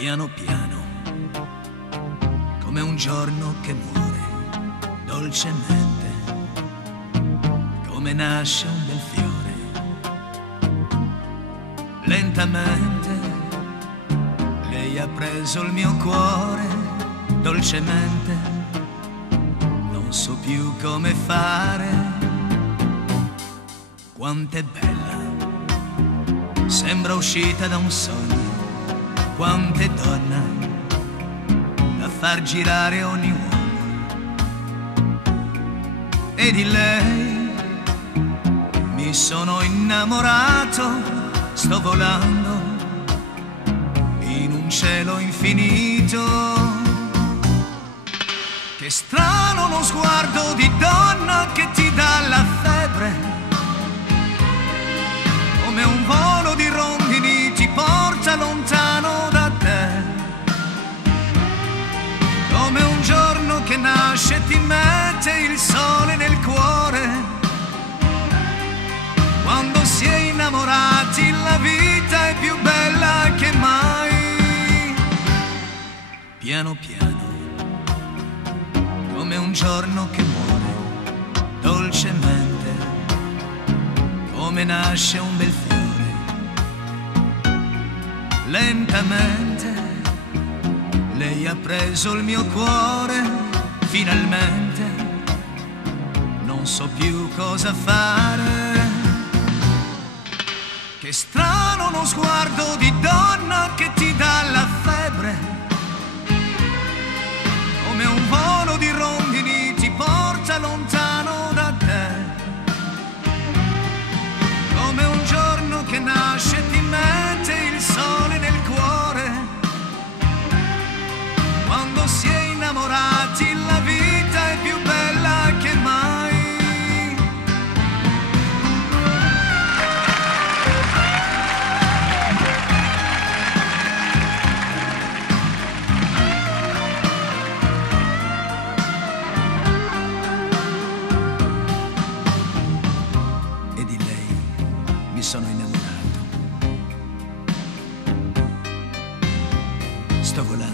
piano piano, come un giorno che muore dolcemente, come nasce un bel fiore. Lentamente lei ha preso il mio cuore, dolcemente, non so più come fare. Quant'è bella, sembra uscita da un sogno, quant'è donna, da far girare ogni uomo. E di lei mi sono innamorato, sto volando in un cielo infinito. Che strano uno sguardo di donna che ti dà la febbre, come un volo di rondini ti porta lontano da te, come un giorno che nasce e ti mette il sole nel cuore. Quando si è innamorati la vita è più bella che mai. Piano piano, come un giorno che muore dolcemente, come nasce un bel fiore. Lentamente lei ha preso il mio cuore, finalmente non so più cosa fare. Che strano uno sguardo di donna che ti dà la febbre, come un volo di rondini ti porta lontano da te, come un giorno che nasce e ti mette il sole nel cuore. Quando si è innamorati la vita è più bella che mai. E di lei mi sono innamorato, sto volando